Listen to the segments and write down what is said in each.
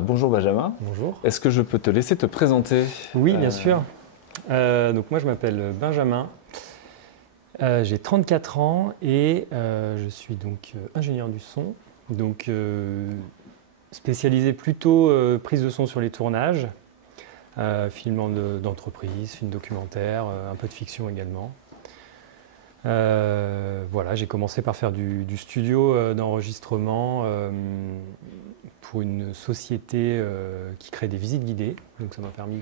Bonjour Benjamin, Bonjour. est-ce que je peux te laisser te présenter? Oui, bien sûr. Donc moi, je m'appelle Benjamin. J'ai 34 ans et je suis donc ingénieur du son. Donc spécialisé plutôt prise de son sur les tournages, film d'entreprise, film documentaire, un peu de fiction également. Voilà, j'ai commencé par faire du studio d'enregistrement pour une société qui crée des visites guidées. Donc ça m'a permis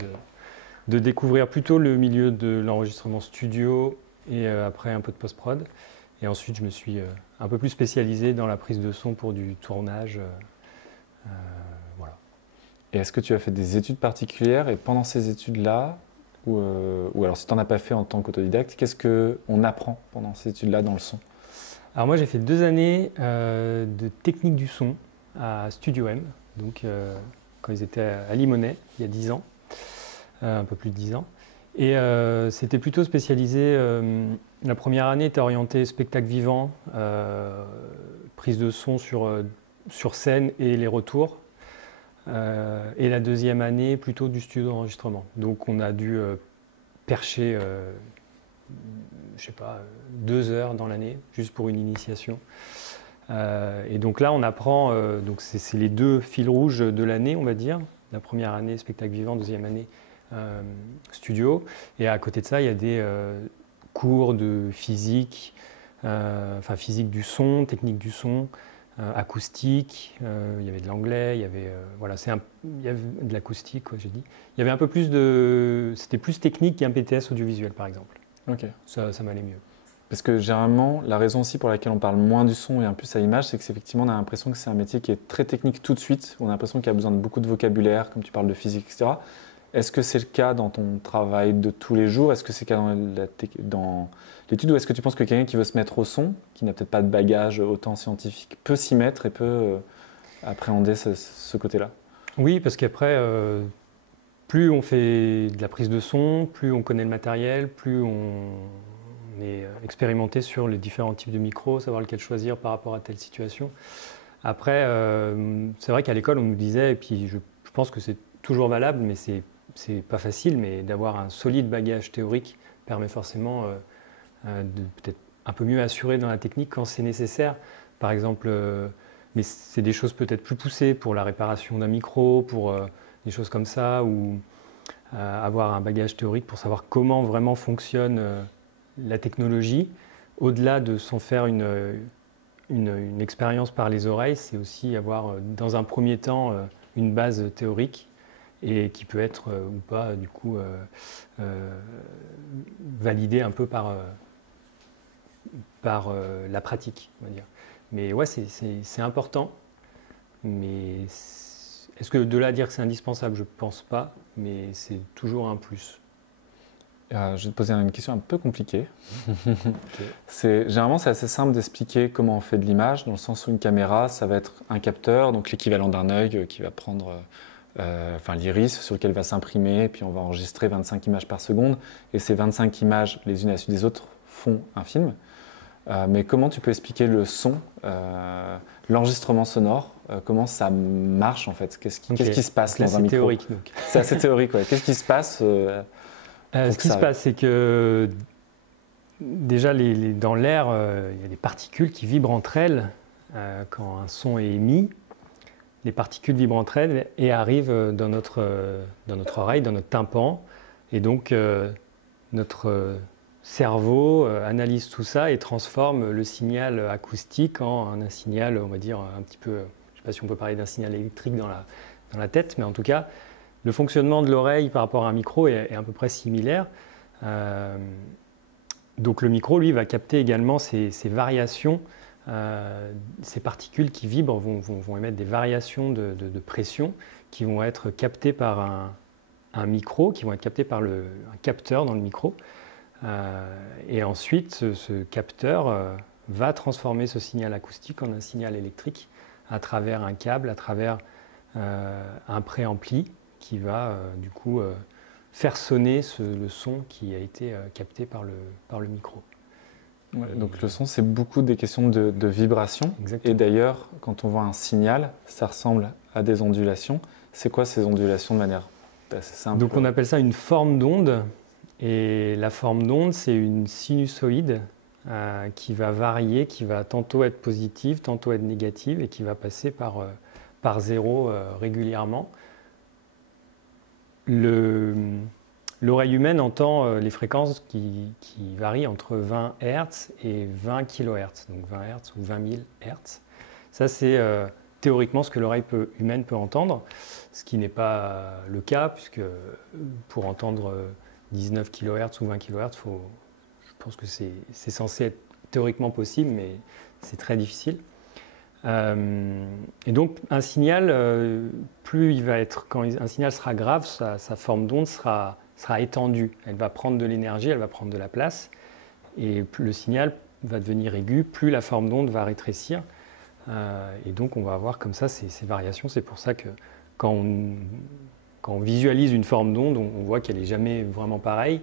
de découvrir plutôt le milieu de l'enregistrement studio et après un peu de post-prod. Et ensuite, je me suis un peu plus spécialisé dans la prise de son pour du tournage. Voilà. Et est-ce que tu as fait des études particulières et pendant ces études-là, ou alors si tu n'en as pas fait en tant qu'autodidacte, qu'est-ce qu'on apprend pendant ces études-là dans le son? Alors moi, j'ai fait 2 années de technique du son à Studio M, donc quand ils étaient à Limonest, il y a 10 ans, un peu plus de 10 ans. Et c'était plutôt spécialisé, la première année était orientée spectacle vivant, prise de son sur scène et les retours. Et la deuxième année, plutôt du studio d'enregistrement. Donc on a dû percher, je sais pas, 2 heures dans l'année, juste pour une initiation. Et donc là, on apprend, donc c'est les 2 fils rouges de l'année, on va dire. La première année, spectacle vivant, deuxième année, studio. Et à côté de ça, il y a des cours de physique, enfin physique du son, technique du son, acoustique, il y avait de l'anglais, il y avait, voilà, il y avait de l'acoustique, j'ai dit. Il y avait un peu plus de... C'était plus technique qu'un BTS audiovisuel, par exemple. Ok. Ça m'allait mieux. Parce que généralement, la raison aussi pour laquelle on parle moins du son et un plus à l'image, c'est qu'effectivement, on a l'impression que c'est un métier qui est très technique tout de suite. On a l'impression qu'il y a besoin de beaucoup de vocabulaire, comme tu parles de physique, etc. Est-ce que c'est le cas dans ton travail de tous les jours? Est-ce que c'est le cas dans l'étude? Ou est-ce que tu penses que quelqu'un qui veut se mettre au son, qui n'a peut-être pas de bagage autant scientifique, peut s'y mettre et peut appréhender ce côté-là? Oui, parce qu'après, plus on fait de la prise de son, plus on connaît le matériel, plus on est expérimenté sur les différents types de micros, savoir lequel choisir par rapport à telle situation. Après, c'est vrai qu'à l'école, on nous disait, et puis je pense que c'est toujours valable, mais c'est pas facile, mais d'avoir un solide bagage théorique permet forcément de peut-être un peu mieux assurer dans la technique quand c'est nécessaire. Par exemple, mais c'est des choses peut-être plus poussées pour la réparation d'un micro, pour des choses comme ça, ou avoir un bagage théorique pour savoir comment vraiment fonctionne la technologie. Au-delà de s'en faire une expérience par les oreilles, c'est aussi avoir dans un premier temps une base théorique et qui peut être ou pas du coup validée un peu par la pratique, on va dire. Mais ouais, c'est important. Mais est-ce que de là à dire que c'est indispensable, je ne pense pas, mais c'est toujours un plus. Je vais te poser une question un peu compliquée. Okay. Généralement, c'est assez simple d'expliquer comment on fait de l'image, dans le sens où une caméra, ça va être un capteur, donc l'équivalent d'un œil qui va prendre l'iris sur lequel va s'imprimer, puis on va enregistrer 25 images par seconde, et ces 25 images, les unes à la suite des autres, font un film. Mais comment tu peux expliquer le son, l'enregistrement sonore, comment ça marche en fait? Qu'est-ce qui se passe là, dans un micro? C'est théorique donc. C'est assez théorique, ouais. Qu'est-ce qui se passe Ce qui se passe, c'est que déjà dans l'air, il y a des particules qui vibrent entre elles quand un son est émis. Les particules vibrent entre elles et arrivent dans notre oreille, dans notre tympan. Et donc, notre cerveau analyse tout ça et transforme le signal acoustique en un signal, on va dire, un petit peu, je ne sais pas si on peut parler d'un signal électrique dans la tête, mais en tout cas, le fonctionnement de l'oreille par rapport à un micro est à peu près similaire. Donc le micro, lui, va capter également ces variations. Ces particules qui vibrent vont émettre des variations de pression qui vont être captées par un micro, qui vont être captées par un capteur dans le micro. Et ensuite, ce capteur va transformer ce signal acoustique en un signal électrique à travers un câble, à travers un préampli qui va du coup faire sonner le son qui a été capté par le micro. Ouais, donc le son, c'est beaucoup des questions de vibration. Exactement. Et d'ailleurs, quand on voit un signal, ça ressemble à des ondulations. C'est quoi ces ondulations de manière assez simple? Donc on appelle ça une forme d'onde. Et la forme d'onde, c'est une sinusoïde qui va varier, qui va tantôt être positive, tantôt être négative et qui va passer par zéro régulièrement. L'oreille humaine entend les fréquences qui varient entre 20 Hz et 20 kHz, donc 20 Hz ou 20 000 Hz. Ça, c'est théoriquement ce que l'oreille humaine peut entendre, ce qui n'est pas le cas, puisque pour entendre 19 kHz ou 20 kHz, je pense que c'est censé être théoriquement possible, mais c'est très difficile. Et donc un signal, plus il va être, quand un signal sera grave, sa forme d'onde sera étendue. Elle va prendre de l'énergie, elle va prendre de la place, et plus le signal va devenir aigu, plus la forme d'onde va rétrécir. Et donc on va avoir comme ça ces variations. C'est pour ça que quand on visualise une forme d'onde, on voit qu'elle n'est jamais vraiment pareille.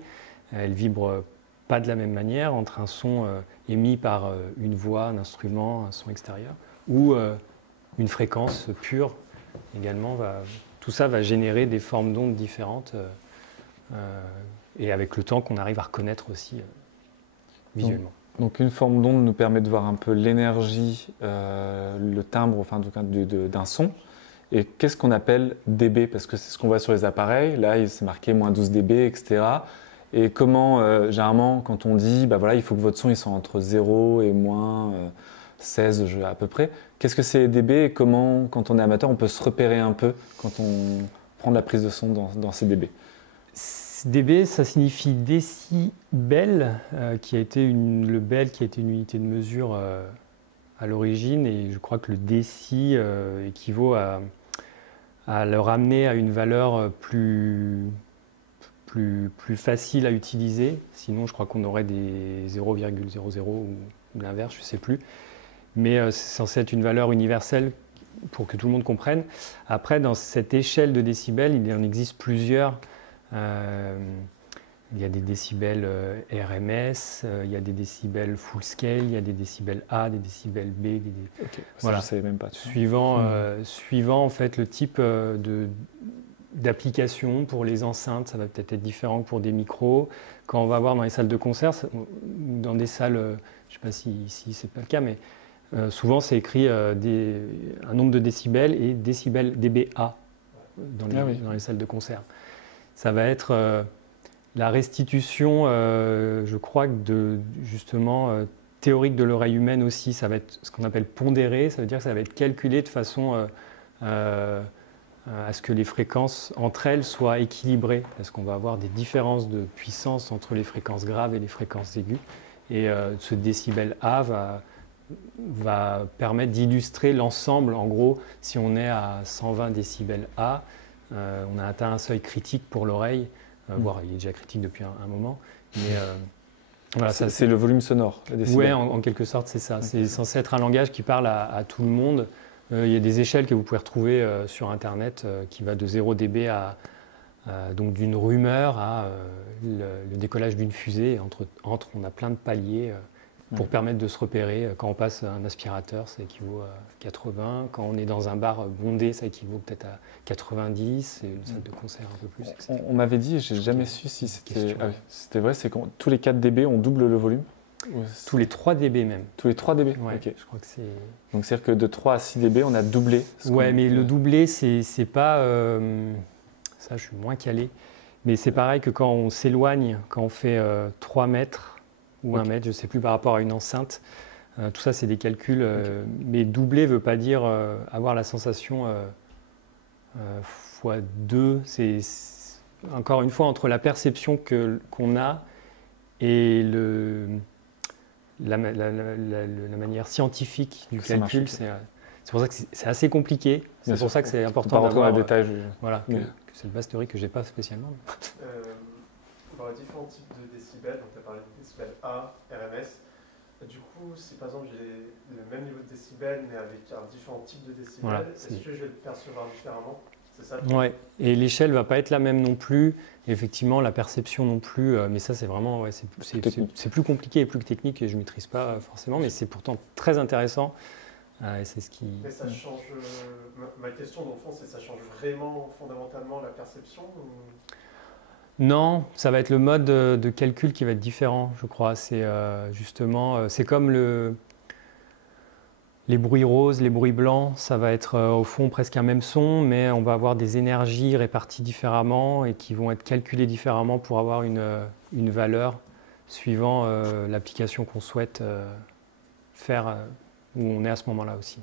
Elle vibre pas de la même manière entre un son émis par une voix, un instrument, un son extérieur, ou une fréquence pure également. Tout ça va générer des formes d'ondes différentes et avec le temps qu'on arrive à reconnaître aussi visuellement. Donc une forme d'onde nous permet de voir un peu l'énergie, le timbre, enfin en tout cas d'un son. Et qu'est-ce qu'on appelle dB? Parce que c'est ce qu'on voit sur les appareils. Là, c'est marqué moins 12 dB, etc. Et comment, généralement, quand on dit, bah voilà, il faut que votre son il soit entre 0 et moins 16 à peu près, qu'est-ce que c'est dB et comment, quand on est amateur, on peut se repérer un peu quand on prend de la prise de son dans ces dB? dB, ça signifie décibel, le bel qui a été une unité de mesure à l'origine, et je crois que le déci équivaut à le ramener à une valeur plus facile à utiliser. Sinon, je crois qu'on aurait des 0,00 ou l'inverse, je ne sais plus. Mais c'est censé être une valeur universelle pour que tout le monde comprenne. Après, dans cette échelle de décibels, il en existe plusieurs. Il y a des décibels RMS, il y a des décibels full scale, il y a des décibels A, des décibels B. Okay. Voilà. Je ne savais même pas. Suivant en fait, le type d'application pour les enceintes, ça va peut-être être différent que pour des micros. Quand on va voir dans les salles de concert, dans des salles, je ne sais pas si ici c'est pas le cas, mais souvent c'est écrit un nombre de décibels et décibels dBA dans les salles de concert. Ça va être la restitution, je crois, justement théorique de l'oreille humaine aussi. Ça va être ce qu'on appelle pondéré, ça veut dire que ça va être calculé de façon à ce que les fréquences entre elles soient équilibrées, parce qu'on va avoir des différences de puissance entre les fréquences graves et les fréquences aiguës. Et ce décibel A va permettre d'illustrer l'ensemble. En gros, si on est à 120 décibels A, on a atteint un seuil critique pour l'oreille, voire il est déjà critique depuis un moment. Mais voilà, c'est le volume sonore. Oui, en quelque sorte, c'est ça. Okay. C'est censé être un langage qui parle à tout le monde. Il y a des échelles que vous pouvez retrouver sur Internet qui va de 0 dB donc d'une rumeur à le décollage d'une fusée. Entre, on a plein de paliers pour permettre de se repérer. Quand on passe un aspirateur, ça équivaut à 80. Quand on est dans un bar bondé, ça équivaut peut-être à 90. Et une salle de concert un peu plus, etc. On m'avait dit, j'ai jamais su si c'était vrai, c'est que tous les 4 dB, on double le volume? Tous les 3 dB même. Tous les 3 dB? Ouais, okay. Je crois que c'est... Donc c'est-à-dire que de 3 à 6 dB, on a doublé. Ouais, mais le doublé, c'est pas... ça, je suis moins calé. Mais c'est pareil que quand on s'éloigne, quand on fait 3 mètres ou 1 mètre, je ne sais plus, par rapport à une enceinte. Tout ça, c'est des calculs. Mais doubler ne veut pas dire avoir la sensation fois 2. C'est encore une fois entre la perception qu'on a et la manière scientifique du calcul. C'est pour ça que c'est assez compliqué. C'est pour ça que c'est important d'avoir le détail. Voilà, que c'est une base théorique que je n'ai pas spécialement. Dans les différents types de décibels, donc tu as parlé de décibels A, RMS. Du coup, si par exemple j'ai le même niveau de décibels mais avec un différent type de décibels, est-ce que je vais le percevoir différemment? C'est ça? Ouais. Et l'échelle ne va pas être la même non plus. Et effectivement, la perception non plus. Mais ça, c'est vraiment c'est plus compliqué et plus technique et je ne maîtrise pas forcément. Mais c'est pourtant très intéressant. Et c'est ce qui... Mais ça change. Ma question, dans le fond, c'est ça change vraiment fondamentalement la perception ou... Non, ça va être le mode de calcul qui va être différent, je crois. C'est justement, c'est comme les bruits roses, les bruits blancs, ça va être au fond presque un même son, mais on va avoir des énergies réparties différemment et qui vont être calculées différemment pour avoir une valeur suivant l'application qu'on souhaite faire où on est à ce moment-là aussi.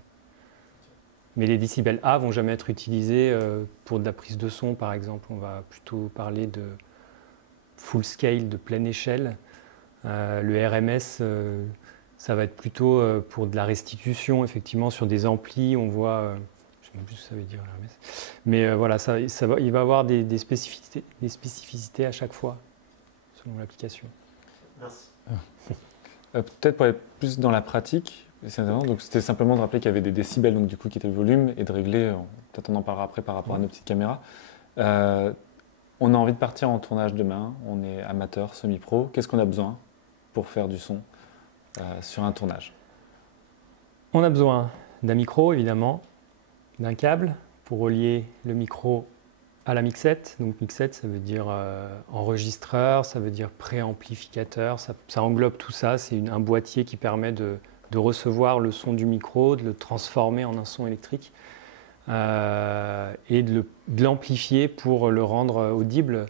Mais les décibels A vont jamais être utilisés pour de la prise de son, par exemple. On va plutôt parler de full scale, de pleine échelle. Le RMS, ça va être plutôt pour de la restitution, effectivement, sur des amplis. On voit, je ne sais même plus ce que ça veut dire RMS. Mais voilà, il va avoir des spécificités à chaque fois, selon l'application. Merci. Peut-être pour aller plus dans la pratique, c'est intéressant. Donc c'était simplement de rappeler qu'il y avait des décibels, donc du coup qui étaient le volume, et de régler, peut-être on en parlera après par rapport à nos petites caméras. On a envie de partir en tournage demain, on est amateur, semi-pro. Qu'est-ce qu'on a besoin pour faire du son sur un tournage? On a besoin d'un micro, évidemment, d'un câble pour relier le micro à la mixette. Donc mixette, ça veut dire enregistreur, ça veut dire préamplificateur, ça englobe tout ça. C'est un boîtier qui permet de recevoir le son du micro, de le transformer en un son électrique et de l'amplifier pour le rendre audible.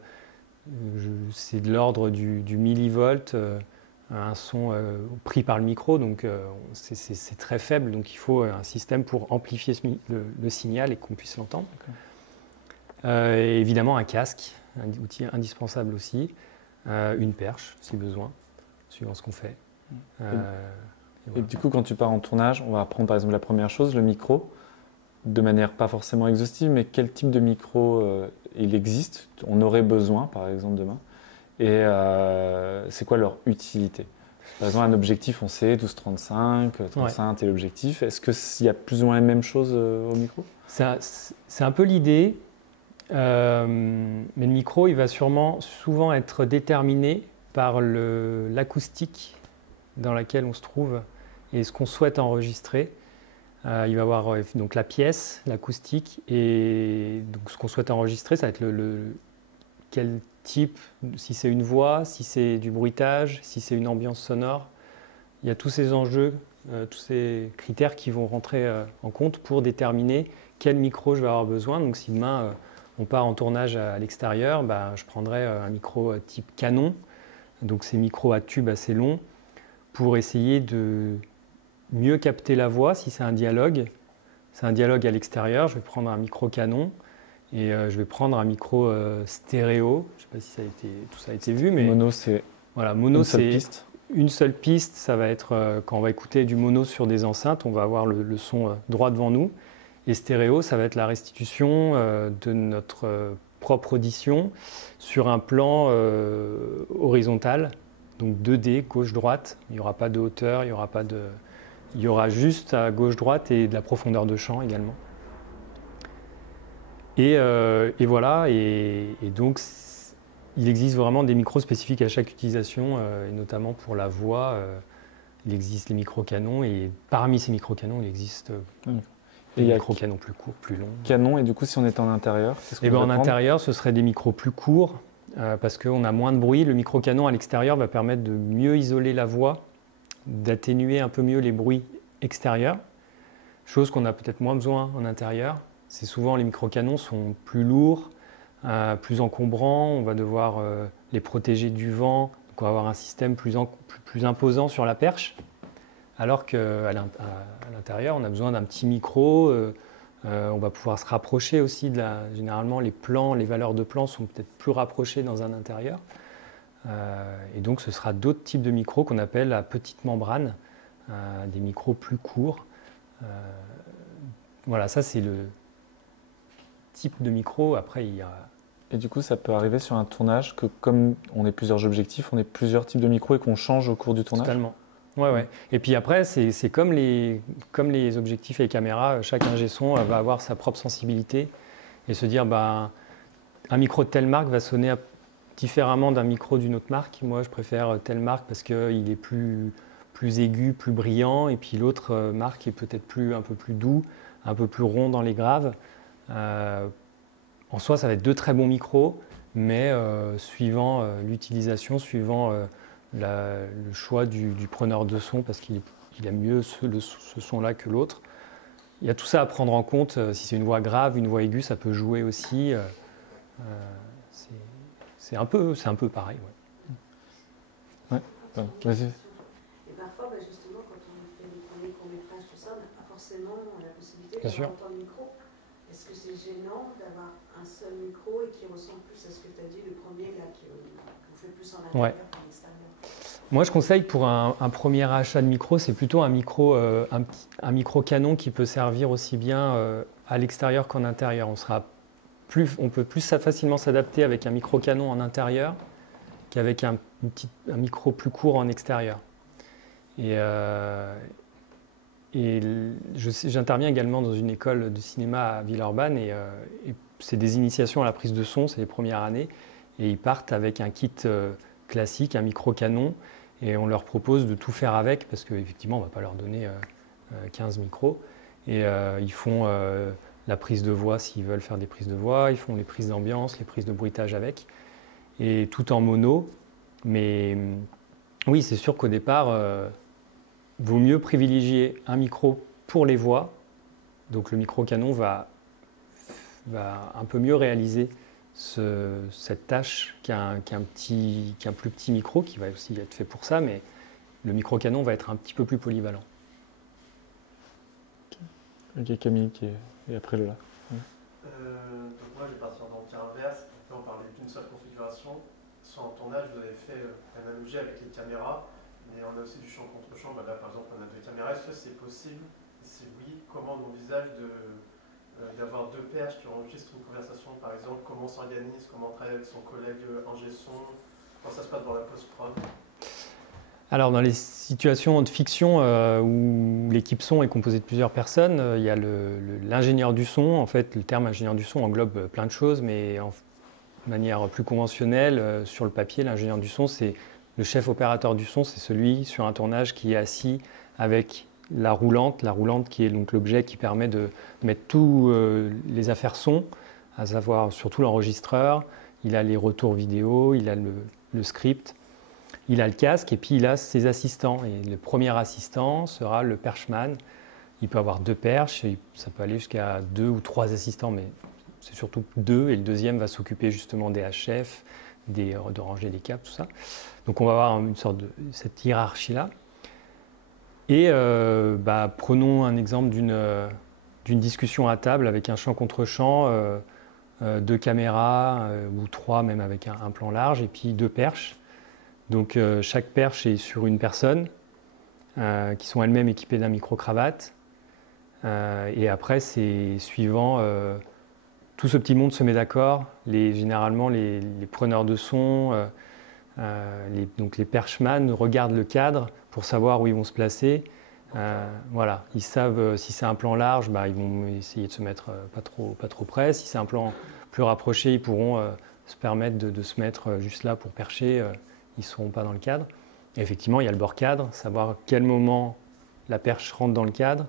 C'est de l'ordre du millivolt, un son pris par le micro, donc c'est très faible, donc il faut un système pour amplifier le signal et qu'on puisse l'entendre. Et évidemment un casque, un outil indispensable aussi, une perche si besoin, suivant ce qu'on fait. Et du coup, quand tu pars en tournage, on va prendre par exemple la première chose, le micro, de manière pas forcément exhaustive, mais quel type de micro il existe, on aurait besoin par exemple demain, et c'est quoi leur utilité? Par exemple, un objectif, on sait, 12-35, 35 est l'objectif. Est-ce qu'il y a plus ou moins les mêmes choses au micro? C'est un peu l'idée, mais le micro, il va souvent être déterminé par l'acoustique dans laquelle on se trouve et ce qu'on souhaite enregistrer. Il va y avoir donc la pièce, l'acoustique, et donc ce qu'on souhaite enregistrer, ça va être quel type, si c'est une voix, si c'est du bruitage, si c'est une ambiance sonore. Il y a tous ces enjeux, tous ces critères qui vont rentrer en compte pour déterminer quel micro je vais avoir besoin. Donc si demain on part en tournage à l'extérieur, je prendrai un micro type Canon, donc ces micros à tube assez longs, pour essayer de mieux capter la voix. Si c'est un dialogue à l'extérieur, je vais prendre un micro Canon et je vais prendre un micro stéréo. Je ne sais pas si tout ça a été vu, mais mono, c'est mono, une seule piste. Une seule piste, ça va être quand on va écouter du mono sur des enceintes, on va avoir le son droit devant nous. Et stéréo, ça va être la restitution de notre propre audition sur un plan horizontal, donc 2D, gauche-droite. Il n'y aura pas de hauteur, il y aura juste à gauche-droite et de la profondeur de champ également. Et voilà, et donc il existe vraiment des micros spécifiques à chaque utilisation, et notamment pour la voix, il existe les micro-canons, et parmi ces micro-canons, il existe des micro-canons plus courts, plus longs. Canon, et du coup, si on est en intérieur, qu'est-ce qu'on va prendre ? En intérieur, ce serait des micros plus courts, parce qu'on a moins de bruit. Le micro-canon à l'extérieur va permettre de mieux isoler la voix, d'atténuer un peu mieux les bruits extérieurs, chose qu'on a peut-être moins besoin en intérieur. C'est souvent les micro-canons sont plus lourds, plus encombrants, on va devoir les protéger du vent, donc on va avoir un système plus imposant sur la perche, alors qu'à l'intérieur, on a besoin d'un petit micro, on va pouvoir se rapprocher aussi généralement les valeurs de plan sont peut-être plus rapprochées dans un intérieur, et donc ce sera d'autres types de micros qu'on appelle à petite membrane, des micros plus courts. Voilà, ça c'est le type de micro. Après, il y a... Et du coup, ça peut arriver sur un tournage que comme on ait plusieurs objectifs, on ait plusieurs types de micros et qu'on change au cours du tournage. Totalement. Ouais. Et puis après, c'est comme les objectifs et les caméras, chaque ingé son va avoir sa propre sensibilité et se dire un micro de telle marque va sonner différemment d'un micro d'une autre marque. Moi, je préfère telle marque parce qu'il est plus aigu, plus brillant, et puis l'autre marque est peut-être un peu plus doux, un peu plus rond dans les graves. En soi, ça va être 2 très bons micros, mais suivant l'utilisation, suivant le choix du preneur de son, parce qu'il aime mieux ce son-là que l'autre. Il y a tout ça à prendre en compte. Si c'est une voix grave, une voix aiguë, ça peut jouer aussi. C'est un peu pareil. Ouais. Vas-y. Et parfois, justement, quand on fait les premiers courts-métrages, tout ça, on n'a pas forcément la possibilité Bien sûr. d'avoir autant de micros. Est-ce que c'est gênant d'avoir un seul micro et qui ressemble plus à ce que tu as dit, le premier, là, qu'on fait plus en intérieur qu'en extérieur? Moi, je conseille pour un premier achat de micro, c'est plutôt un micro canon qui peut servir aussi bien à l'extérieur qu'en intérieur. On peut plus facilement s'adapter avec un micro canon en intérieur qu'avec un micro plus court en extérieur. J'interviens également dans une école de cinéma à Villeurbanne et c'est des initiations à la prise de son, c'est les premières années, et ils partent avec un kit classique, un micro canon, et on leur propose de tout faire avec parce qu'effectivement on ne va pas leur donner 15 micros, et ils font la prise de voix s'ils veulent faire des prises de voix, ils font les prises d'ambiance, les prises de bruitage avec, et tout en mono. Mais oui, c'est sûr qu'au départ, vaut mieux privilégier un micro pour les voix. Donc le micro canon va un peu mieux réaliser cette tâche qu'un plus petit micro, qui va aussi être fait pour ça, mais le micro canon va être un petit peu plus polyvalent. Ok, Camille, et après Lola. Donc moi, je vais partir dans le cas inverse. Là, on parlait d'une seule configuration. Sur un tournage, vous avez fait l'analogie avec les caméras, mais on a aussi du champ contre champ. Là, par exemple, on a 2 caméras. Est-ce que c'est possible? Si oui, comment on envisage d'avoir 2 perches qui enregistrent une conversation, par exemple? Comment on s'organise? Comment on travaille avec son collègue ingé son? Comment ça se passe dans la post-prod? Alors, dans les situations de fiction où l'équipe son est composée de plusieurs personnes, il y a l'ingénieur du son. En fait, le terme ingénieur du son englobe plein de choses, mais de manière plus conventionnelle, sur le papier, l'ingénieur du son, c'est le chef opérateur du son, c'est celui sur un tournage qui est assis avec la roulante qui est donc l'objet qui permet de mettre tous les affaires son, à savoir surtout l'enregistreur, il a les retours vidéo, il a le script. Il a le casque et puis il a ses assistants. Et le premier assistant sera le perchman. Il peut avoir 2 perches, et ça peut aller jusqu'à 2 ou 3 assistants, mais c'est surtout 2. Et le deuxième va s'occuper justement des HF, de ranger les câbles, tout ça. Donc on va avoir une sorte de cette hiérarchie-là. Et prenons un exemple d'une discussion à table avec un champ contre champ, 2 caméras ou 3 même avec un plan large, et puis 2 perches. Donc chaque perche est sur une personne qui sont elles-mêmes équipées d'un micro-cravate. Et après, c'est suivant, tout ce petit monde se met d'accord. Généralement, les preneurs de son, donc les perchman regardent le cadre pour savoir où ils vont se placer. Voilà, ils savent si c'est un plan large, ils vont essayer de se mettre pas trop près. Si c'est un plan plus rapproché, ils pourront se permettre de se mettre juste là pour percher. Ils ne seront pas dans le cadre. Et effectivement, il y a le bord cadre, savoir à quel moment la perche rentre dans le cadre.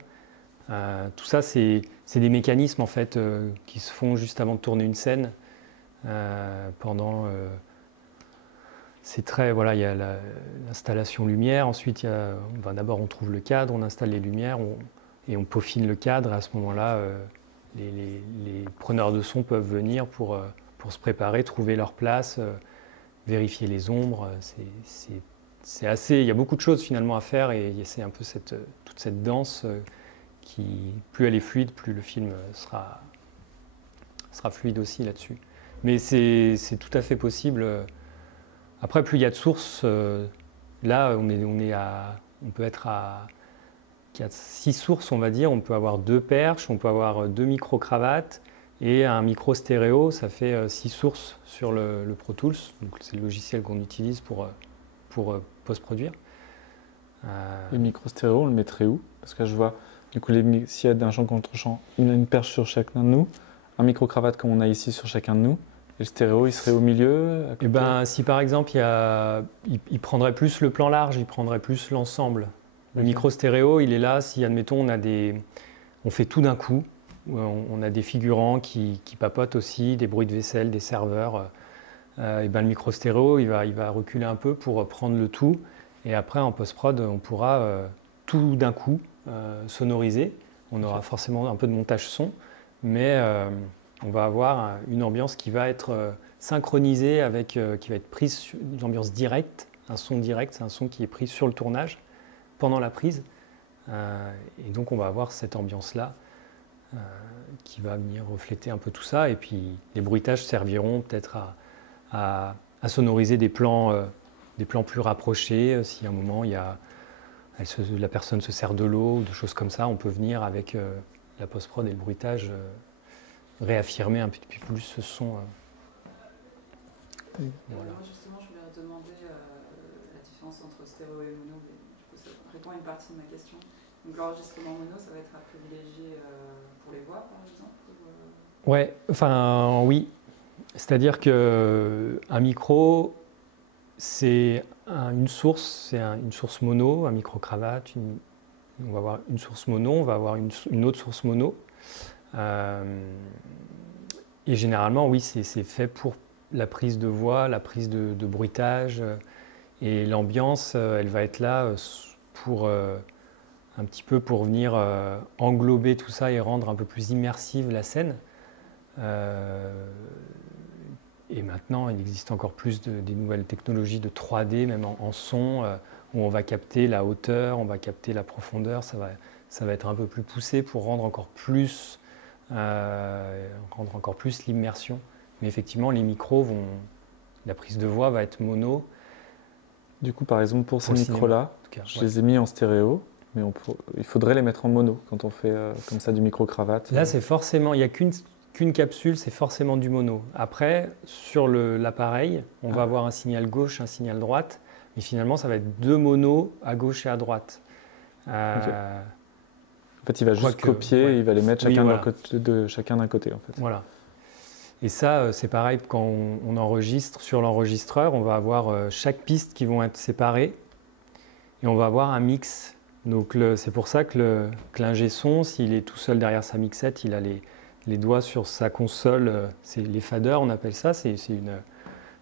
Tout ça, c'est des mécanismes en fait, qui se font juste avant de tourner une scène. C'est très, voilà, il y a l'installation lumière, ensuite d'abord on trouve le cadre, on installe les lumières et on peaufine le cadre. À ce moment-là, les preneurs de son peuvent venir pour se préparer, trouver leur place, vérifier les ombres. C'est assez, il y a beaucoup de choses finalement à faire et c'est un peu toute cette danse qui, plus elle est fluide, plus le film sera fluide aussi là-dessus. Mais c'est tout à fait possible. Après, plus il y a de sources, là on peut être à 6 sources, on va dire. On peut avoir 2 perches, on peut avoir 2 micro-cravates et un micro stéréo. Ça fait 6 sources sur le Pro Tools. Donc c'est le logiciel qu'on utilise pour post-produire. Le micro stéréo, on le mettrait où? Parce que je vois, du coup, s'il y a d'un champ contre champ, une perche sur chacun de nous. un micro-cravate comme on a ici sur chacun de nous, et le stéréo, il serait au milieu à côté. Et ben, si par exemple, il prendrait plus le plan large, il prendrait plus l'ensemble. Le Ok. micro-stéréo, il est là si, admettons, on fait tout d'un coup. On a des figurants qui papotent aussi, des bruits de vaisselle, des serveurs. Et ben, le micro-stéréo, il va reculer un peu pour prendre le tout. Et après, en post-prod, on pourra tout d'un coup sonoriser. On aura forcément un peu de montage son, mais on va avoir une ambiance qui va être synchronisée qui va être prise sur une ambiance directe, un son direct, c'est un son qui est pris sur le tournage pendant la prise. Et donc, on va avoir cette ambiance-là qui va venir refléter un peu tout ça. Et puis, les bruitages serviront peut-être à sonoriser des plans plus rapprochés. Si à un moment, la personne se sert de l'eau ou de choses comme ça, on peut venir avec la post-prod et le bruitage réaffirmer un petit peu plus ce son. Voilà. Moi, justement, je voulais demander la différence entre stéréo et mono. Mais du coup, ça répond à une partie de ma question. Donc, l'enregistrement mono, ça va être à privilégier pour les voix, par exemple Ouais, enfin, oui. C'est-à-dire qu'un micro, c'est une source mono, un micro-cravate. On va avoir une source mono, on va avoir une autre source mono. Et généralement, oui, c'est fait pour la prise de voix, la prise de bruitage. Et l'ambiance, elle va être là pour un petit peu pour venir englober tout ça et rendre un peu plus immersive la scène. Et maintenant, il existe encore plus des nouvelles technologies de 3D, même en son, où on va capter la hauteur, on va capter la profondeur. Ça va être un peu plus poussé pour rendre encore plus l'immersion. Mais effectivement, les micros la prise de voix va être mono. Du coup, par exemple, pour ces le cinéma, micros-là, en tout cas, je ouais. les ai mis en stéréo, mais il faudrait les mettre en mono quand on fait comme ça du micro-cravate. Là, c'est forcément, il n'y a qu'une capsule, c'est forcément du mono. Après, sur l'appareil, on va avoir un signal gauche, un signal droite, mais finalement, ça va être deux monos à gauche et à droite. Ok. En fait, il va juste copier, ouais. il va les mettre Oui, chacun voilà. chacun d'un côté, en fait. Voilà. Et ça, c'est pareil quand on enregistre sur l'enregistreur, on va avoir chaque piste qui vont être séparées et on va avoir un mix. Donc c'est pour ça que l'ingé son, s'il est tout seul derrière sa mixette, il a les doigts sur sa console, c'est les faders, on appelle ça. C'est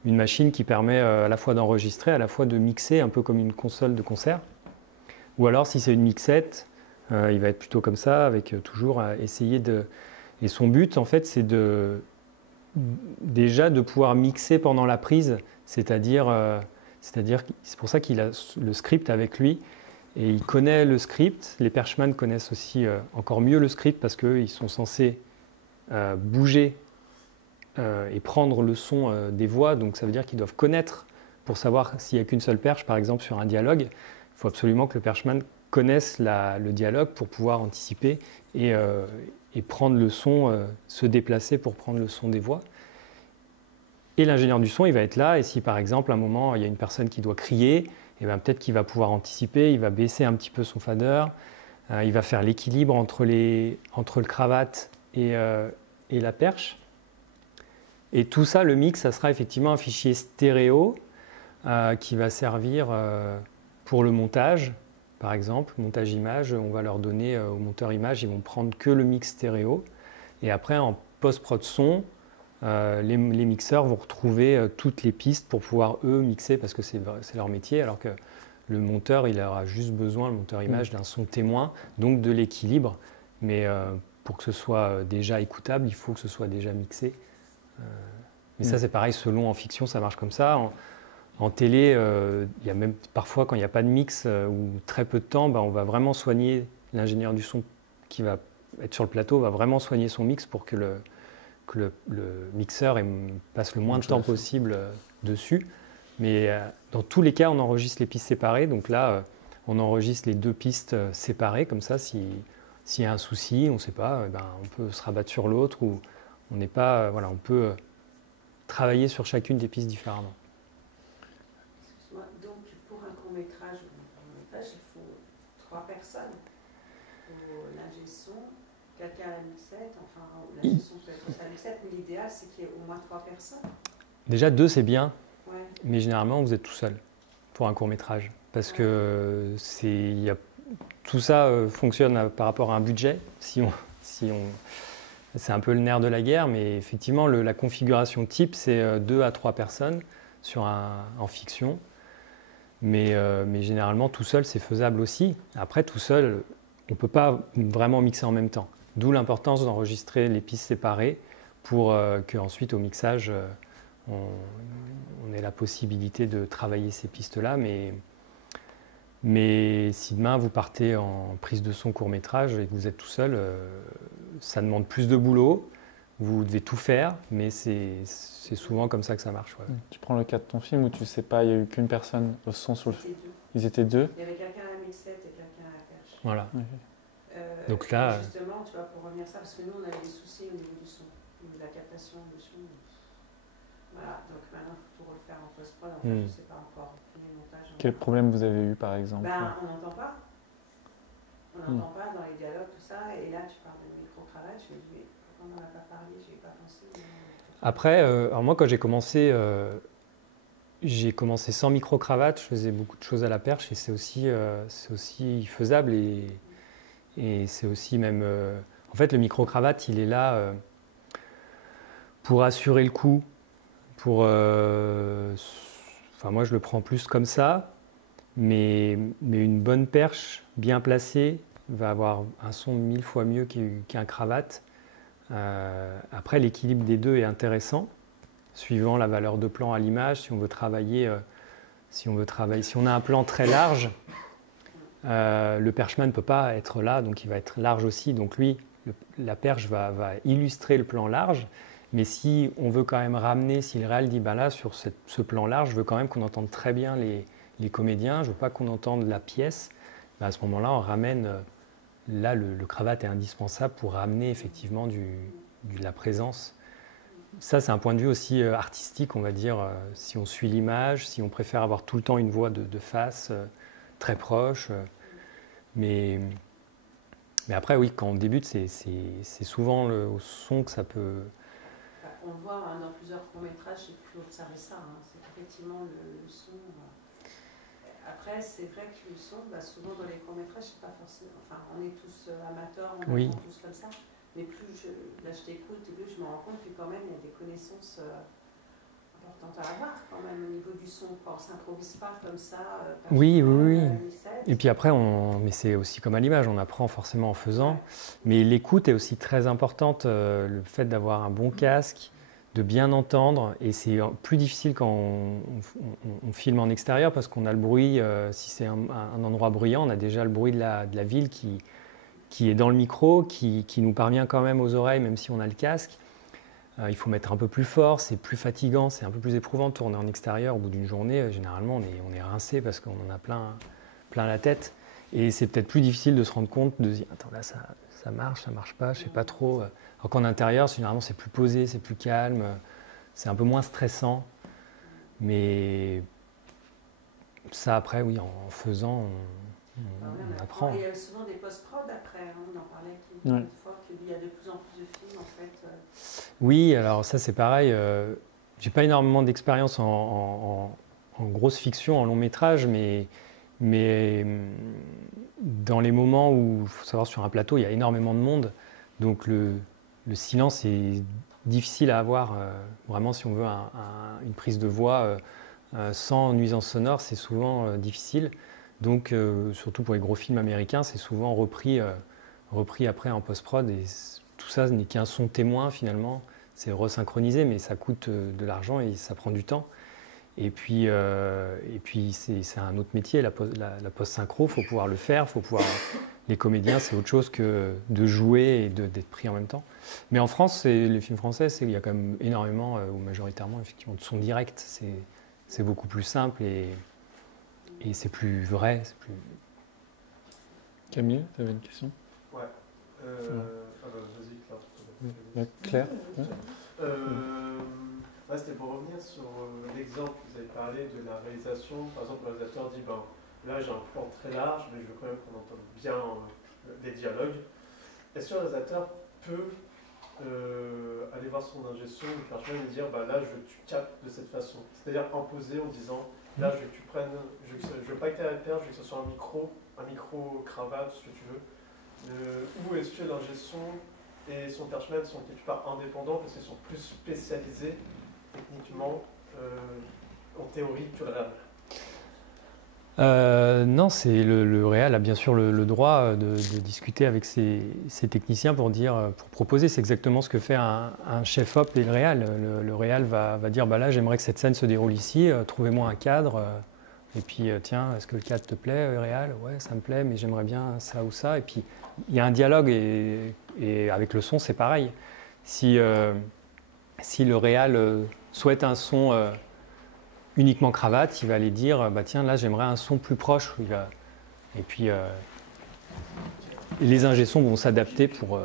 une machine qui permet à la fois d'enregistrer, à la fois de mixer, un peu comme une console de concert. Ou alors, si c'est une mixette, il va être plutôt comme ça, avec toujours à essayer de... Et son but, en fait, c'est déjà de pouvoir mixer pendant la prise, c'est-à-dire c'est pour ça qu'il a le script avec lui, et il connaît le script. Les perchman connaissent aussi encore mieux le script parce qu'ils sont censés bouger et prendre le son des voix, donc ça veut dire qu'ils doivent connaître, pour savoir s'il n'y a qu'une seule perche, par exemple sur un dialogue, il faut absolument que le perchman connaisse le dialogue pour pouvoir anticiper et prendre le son, se déplacer pour prendre le son des voix. Et l'ingénieur du son, il va être là, et si par exemple, à un moment, il y a une personne qui doit crier, et bien peut-être qu'il va pouvoir anticiper, il va baisser un petit peu son fader, il va faire l'équilibre entre le cravate et la perche. Et tout ça, le mix, ça sera effectivement un fichier stéréo qui va servir pour le montage. Par exemple, montage image, on va leur donner au monteur image, ils vont prendre que le mix stéréo. Et après, en post-prod son, les mixeurs vont retrouver toutes les pistes pour pouvoir, eux, mixer, parce que c'est leur métier, alors que le monteur, il aura juste besoin, le monteur image, d'un son témoin, donc de l'équilibre. Mais pour que ce soit déjà écoutable, il faut que ce soit déjà mixé. Mais ça, c'est pareil, selon en fiction, ça marche comme ça. En télé, il y a même parfois, quand il n'y a pas de mix ou très peu de temps, on va vraiment soigner, l'ingénieur du son qui va être sur le plateau va vraiment soigner son mix pour que le mixeur passe le moins de temps possible dessus. Mais dans tous les cas, on enregistre les pistes séparées. Donc là, on enregistre les deux pistes séparées. Comme ça, s'il y a un souci, on ne sait pas, on peut se rabattre sur l'autre ou on n'est pas, on peut travailler sur chacune des pistes différemment. Donc, pour un court-métrage ou un long-métrage, il faut 3 personnes. Pour l'ingé son, quelqu'un à la mixette, enfin, la gestion peut être aussi à la mixette, mais l'idéal, c'est qu'il y ait au moins 3 personnes. Déjà, 2, c'est bien, Ouais. mais généralement, vous êtes tout seul pour un court-métrage. Parce que tout ça fonctionne par rapport à un budget. C'est un peu le nerf de la guerre, mais effectivement, la configuration type, c'est 2 à 3 personnes en fiction. Mais généralement, tout seul, c'est faisable aussi. Après, tout seul, on ne peut pas vraiment mixer en même temps. D'où l'importance d'enregistrer les pistes séparées pour qu'ensuite, au mixage, on ait la possibilité de travailler ces pistes-là. Mais si demain, vous partez en prise de son court-métrage et que vous êtes tout seul, ça demande plus de boulot. Vous devez tout faire, mais c'est souvent comme ça que ça marche. Ouais. Tu prends le cas de ton film où tu sais pas, il n'y a eu qu'une personne au son sur le film. Ils étaient 2. Ils étaient 2. Il y avait quelqu'un à la mixette et quelqu'un à la perche. Voilà. Okay. Donc là, justement, tu vois, pour revenir à ça, parce que nous, on avait des soucis au niveau du son, au niveau de la captation du son. Voilà, donc maintenant, il faut tout refaire en post-prod. En fait, je ne sais pas encore. Quel problème vous avez eu, par exemple? On n'entend pas. On n'entend pas dans les dialogues, tout ça. Et là, tu parles de micro-cravate. Je me dis, mais pourquoi on n'en a pas parlé? Je n'y ai pas pensé. Après, alors moi, quand j'ai commencé sans micro-cravate. Je faisais beaucoup de choses à la perche et c'est aussi faisable et c'est aussi même... en fait, le micro-cravate, il est là pour assurer le coup, enfin, moi, je le prends plus comme ça, mais une bonne perche bien placée va avoir un son 1000 fois mieux qu'un cravate. Après, l'équilibre des deux est intéressant, suivant la valeur de plan à l'image. Si on veut travailler, si on a un plan très large, le perchman ne peut pas être là, donc il va être large aussi. Donc lui, la perche va illustrer le plan large. Mais si on veut quand même ramener, si le réal dit ben là, sur ce plan large, je veux quand même qu'on entende très bien les comédiens, je ne veux pas qu'on entende la pièce, ben à ce moment-là, on ramène. Là, le cravate est indispensable pour ramener effectivement de la présence. Ça, c'est un point de vue aussi artistique, on va dire, si on suit l'image, si on préfère avoir tout le temps une voix de face, très proche. Mais après, oui, quand on débute, c'est souvent au son que ça peut... On le voit dans plusieurs courts-métrages, j'ai pu observer ça. C'est effectivement le son. Après, c'est vrai que le son, souvent dans les courts-métrages, c'est pas forcément. Enfin, on est tous amateurs, on apprend tous comme ça. Mais plus je t'écoute, plus je me rends compte que quand même, il y a des connaissances importantes à avoir quand même au niveau du son. On ne s'improvise pas comme ça. Oui. Et puis après, mais c'est aussi comme à l'image, on apprend forcément en faisant. Ouais. Mais l'écoute est aussi très importante. Le fait d'avoir un bon casque, de bien entendre, et c'est plus difficile quand on filme en extérieur parce qu'on a le bruit, si c'est un endroit bruyant, on a déjà le bruit de la ville qui est dans le micro, qui nous parvient quand même aux oreilles, même si on a le casque. Il faut mettre un peu plus fort, c'est plus fatigant, c'est un peu plus éprouvant de tourner en extérieur. Au bout d'une journée, généralement, on est rincé parce qu'on en a plein la tête. Et c'est peut-être plus difficile de se rendre compte, de se dire, attends, là, ça marche pas, je sais pas trop. Alors qu'en intérieur, généralement, c'est plus posé, c'est plus calme, c'est un peu moins stressant. Mais ça, après, oui, en faisant, on apprend. Il y a souvent des post-prod après, on en parlait une fois, qu'il y a de plus en plus de films, en fait. Oui, alors ça, c'est pareil. J'ai pas énormément d'expérience en grosse fiction, en long métrage, mais dans les moments où, il faut savoir, sur un plateau, il y a énormément de monde. Donc le silence est difficile à avoir. Vraiment, si on veut une prise de voix sans nuisance sonore, c'est souvent difficile. Donc, surtout pour les gros films américains, c'est souvent repris après en post-prod. Et tout ça n'est qu'un son témoin, finalement. C'est resynchronisé, mais ça coûte de l'argent et ça prend du temps. Et puis c'est un autre métier, la post-synchro, il faut pouvoir le faire, les comédiens, c'est autre chose que de jouer et d'être pris en même temps. Mais en France, les films français, il y a quand même énormément, ou majoritairement, effectivement, de son direct. C'est beaucoup plus simple et c'est plus vrai. Camille, tu avais une question? Ouais. Vas-y, Claire. C'était pour revenir sur l'exemple que vous avez parlé de la réalisation. Par exemple, le réalisateur dit là j'ai un plan très large, mais je veux quand même qu'on entende bien les dialogues. est-ce que le réalisateur peut aller voir son ingé son ou perchman et dire bah là je veux que tu captes de cette façon, c'est-à-dire imposer en disant là je veux que tu prennes, je veux pas que tu aies à le faire, je veux que ce soit un micro cravate, ce que tu veux, ou est-ce que l'ingé son et son perchman sont quelque part indépendants parce qu'ils sont plus spécialisés techniquement en théorie que le réal? Non, c'est le réal a bien sûr le droit de discuter avec ses techniciens pour proposer. C'est exactement ce que fait un chef-op et le réal. Le réal va dire bah là j'aimerais que cette scène se déroule ici, trouvez-moi un cadre. Et puis tiens, est-ce que le cadre te plaît, réal? Ouais, ça me plaît, mais j'aimerais bien ça ou ça. Et puis il y a un dialogue et avec le son c'est pareil. Si le réal souhaite un son uniquement cravate, il va aller dire bah tiens là j'aimerais un son plus proche. Et puis les ingé-sons vont s'adapter pour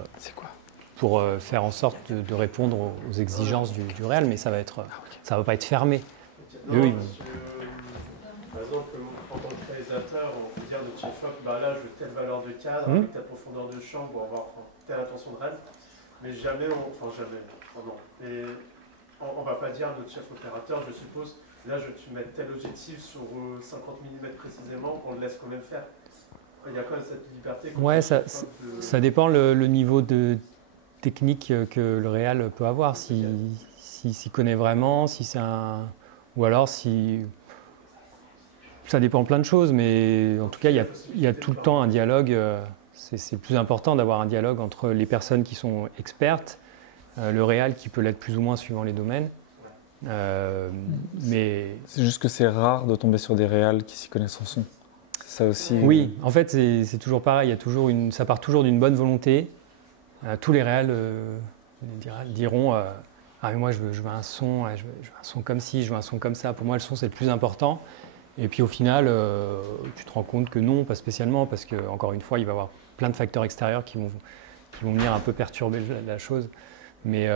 faire en sorte de répondre aux exigences du réal, mais ça va pas être fermé. Non, Eux, parce que, par exemple, en tant que réalisateur, on peut dire notre chef-op, bah là je veux telle valeur de cadre, avec telle profondeur de champ pour avoir telle attention de rêve, mais jamais, et on va pas dire à notre chef opérateur, je suppose, là je veux que tu mettes tel objectif sur 50 mm précisément, on le laisse quand même faire. Il y a quand même cette liberté. Ouais, ça dépend le niveau de technique que le réal peut avoir, s'il connaît vraiment, si c'est un... Ou alors si... Ça dépend plein de choses, mais en tout cas, il y a tout le temps un dialogue. C'est le plus important d'avoir un dialogue entre les personnes qui sont expertes, le réal qui peut l'être plus ou moins suivant les domaines. Mais... C'est juste que c'est rare de tomber sur des réals qui s'y connaissent en son. Ça aussi. Oui, en fait, c'est toujours pareil. Ça part toujours d'une bonne volonté. Tous les réals diront ah mais moi je veux un son, je veux un son comme ci, je veux un son comme ça. Pour moi, le son c'est le plus important. Et puis au final, tu te rends compte que non, pas spécialement, parce que encore une fois, il va y avoir plein de facteurs extérieurs qui vont venir un peu perturber la chose. Mais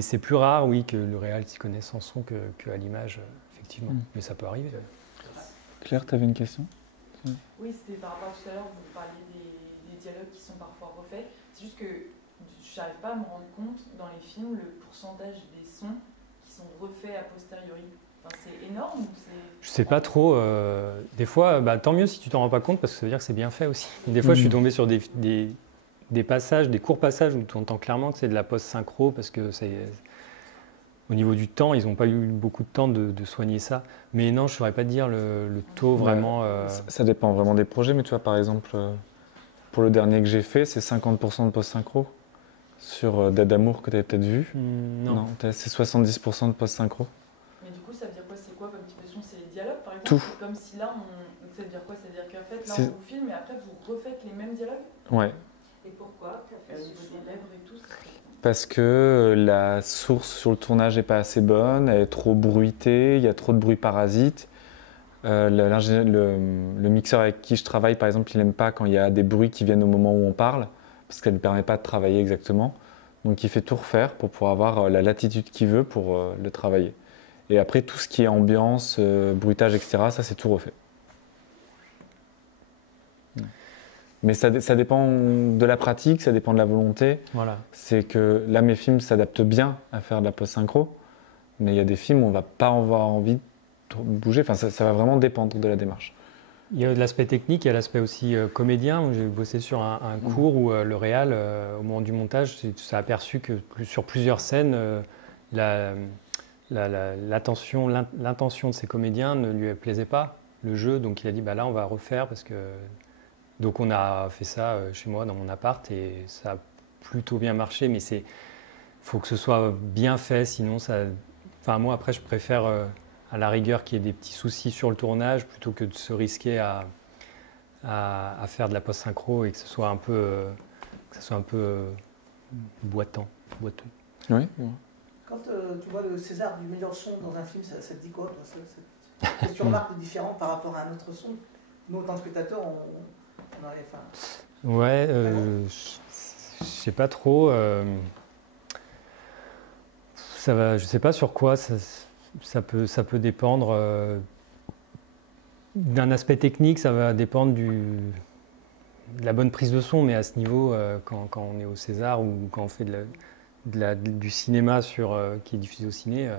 c'est plus rare, oui, que le réal s'y connaisse en son qu'à l'image, effectivement. Mais ça peut arriver. Claire, tu avais une question? Oui, c'était par rapport à tout à l'heure, vous parliez des dialogues qui sont parfois refaits. C'est juste que je n'arrive pas à me rendre compte dans les films le pourcentage des sons qui sont refaits a posteriori. Enfin, c'est énorme ou c'est... Je sais pas trop. Des fois, tant mieux si tu t'en rends pas compte, parce que ça veut dire que c'est bien fait aussi. Et des fois, je suis tombé sur des passages, des courts passages où tu entends clairement que c'est de la post-synchro, parce que au niveau du temps, ils n'ont pas eu beaucoup de temps de soigner ça. Mais non, je ne saurais pas te dire le taux vraiment. Ça dépend vraiment des projets, mais tu vois, par exemple, pour le dernier que j'ai fait, c'est 50% de post-synchro. Sur Dead Amour que tu avais peut-être vu. Non. C'est 70% de post-synchro. Mais du coup, ça veut dire quoi? C'est quoi comme type de son? C'est les dialogues, par exemple? Tout. C'est comme si là, ça veut dire quoi? Ça veut dire qu'en fait, là, on vous filme et après, vous refaites les mêmes dialogues? Ouais. Et pourquoi? Au niveau des lèvres et tout, Parce que la source sur le tournage n'est pas assez bonne, elle est trop bruitée, il y a trop de bruit parasite. Le mixeur avec qui je travaille, par exemple, il n'aime pas quand il y a des bruits qui viennent au moment où on parle, parce qu'elle ne permet pas de travailler exactement. Donc il fait tout refaire pour pouvoir avoir la latitude qu'il veut pour le travailler. Et après, tout ce qui est ambiance, bruitage, etc., ça c'est tout refait. Mais ça dépend de la pratique, ça dépend de la volonté. Voilà. C'est que là, mes films s'adaptent bien à faire de la post-synchro, mais il y a des films où on ne va pas avoir envie de bouger. Enfin, ça va vraiment dépendre de la démarche. Il y a de l'aspect technique, il y a l'aspect aussi comédien. J'ai bossé sur un cours où le réal, au moment du montage, s'est aperçu que sur plusieurs scènes, l'intention de ces comédiens ne lui plaisait pas, le jeu. Donc il a dit là, on va refaire parce que... Donc on a fait ça chez moi dans mon appart et ça a plutôt bien marché, mais il faut que ce soit bien fait, sinon ça... Enfin moi après je préfère à la rigueur qu'il y ait des petits soucis sur le tournage plutôt que de se risquer à faire de la post-synchro et que ce soit un peu, boiteux. Oui. Quand tu vois le César du meilleur son dans un film, ça te dit quoi? Qu'est-ce que tu remarques de différent par rapport à un autre son? Nous, en tant que spectateurs, on arrive... Ouais, je sais pas trop. Je sais pas sur quoi ça peut dépendre. D'un aspect technique, ça va dépendre de la bonne prise de son, mais à ce niveau, quand on est au César ou quand on fait du cinéma qui est diffusé au ciné,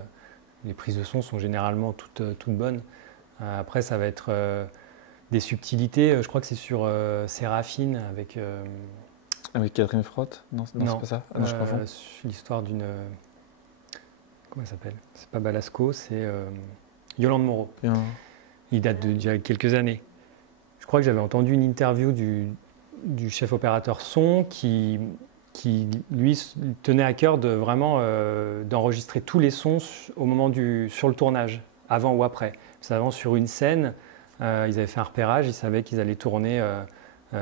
les prises de son sont généralement toutes bonnes. Après, ça va être des subtilités. Je crois que c'est sur Séraphine avec... Avec Catherine Frotte? Non, c'est pas ça. Ah, non, je confonds. L'histoire d'une... comment elle s'appelle? C'est pas Balasco, c'est Yolande Moreau. Il date d'il y a quelques années. Je crois que j'avais entendu une interview du chef opérateur son qui lui tenait à cœur de vraiment d'enregistrer tous les sons sur le tournage, avant ou après. Avant, sur une scène, ils avaient fait un repérage, ils savaient qu'ils allaient tourner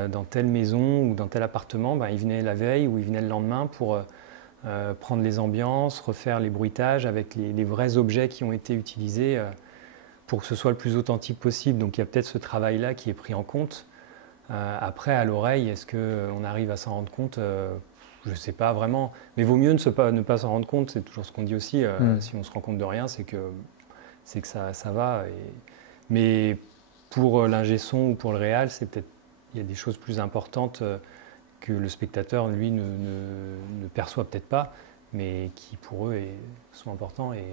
dans telle maison ou dans tel appartement. Ils venaient la veille ou ils venaient le lendemain pour prendre les ambiances, refaire les bruitages avec les vrais objets qui ont été utilisés pour que ce soit le plus authentique possible. Donc il y a peut-être ce travail-là qui est pris en compte. Après, à l'oreille, est-ce qu'on arrive à s'en rendre compte? Je ne sais pas vraiment. Mais vaut mieux ne pas s'en rendre compte. C'est toujours ce qu'on dit aussi. Si on se rend compte de rien, c'est que ça va. Mais pour l'ingé son ou pour le réal, il y a des choses plus importantes que le spectateur, lui, ne perçoit peut-être pas, mais qui pour eux sont importants. Et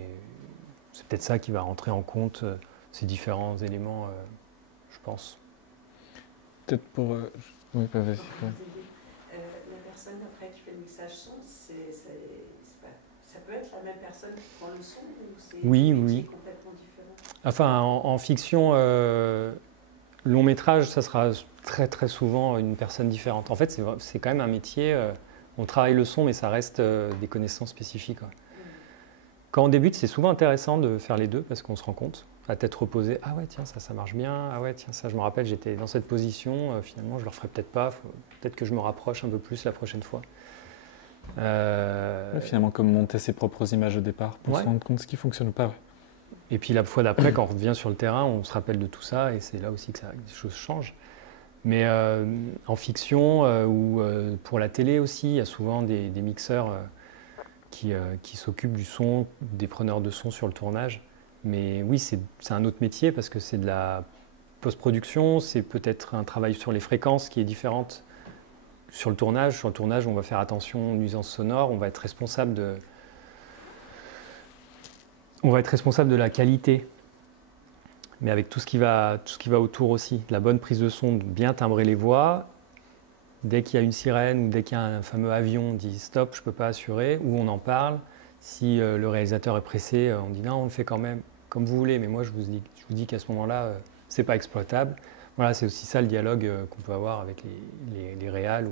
c'est peut-être ça qui va rentrer en compte, ces différents éléments, je pense. Peut-être pour... Oui, vas-y. La personne après qui fait le mixage son, ça peut être la même personne qui prend le son ou c'est oui. complètement différent? Enfin, en fiction, long métrage, ça sera très très souvent une personne différente. En fait, c'est quand même un métier, on travaille le son, mais ça reste des connaissances spécifiques. Quand on débute, c'est souvent intéressant de faire les deux parce qu'on se rend compte, à tête reposée, ah ouais, tiens, ça marche bien, ah ouais, tiens, ça, je me rappelle, j'étais dans cette position, finalement, je ne le referai peut-être pas, peut-être que je me rapproche un peu plus la prochaine fois. Finalement, comme monter ses propres images au départ pour se rendre compte de ce qui ne fonctionne pas. Ouais. Et puis la fois d'après, quand on revient sur le terrain, on se rappelle de tout ça et c'est là aussi que les choses changent. Mais en fiction ou pour la télé aussi, il y a souvent des mixeurs qui s'occupent du son, des preneurs de son sur le tournage. Mais oui, c'est un autre métier parce que c'est de la post-production, c'est peut-être un travail sur les fréquences qui est différente sur le tournage. Sur le tournage, on va faire attention aux nuisances sonores, on va être responsable de la qualité, mais avec tout ce qui va autour aussi. La bonne prise de son, bien timbrer les voix. Dès qu'il y a une sirène ou dès qu'il y a un fameux avion, on dit stop, je ne peux pas assurer, ou on en parle. Si le réalisateur est pressé, on dit non, on le fait quand même comme vous voulez, mais moi je vous dis qu'à ce moment-là, ce n'est pas exploitable. Voilà, c'est aussi ça le dialogue qu'on peut avoir avec les réals.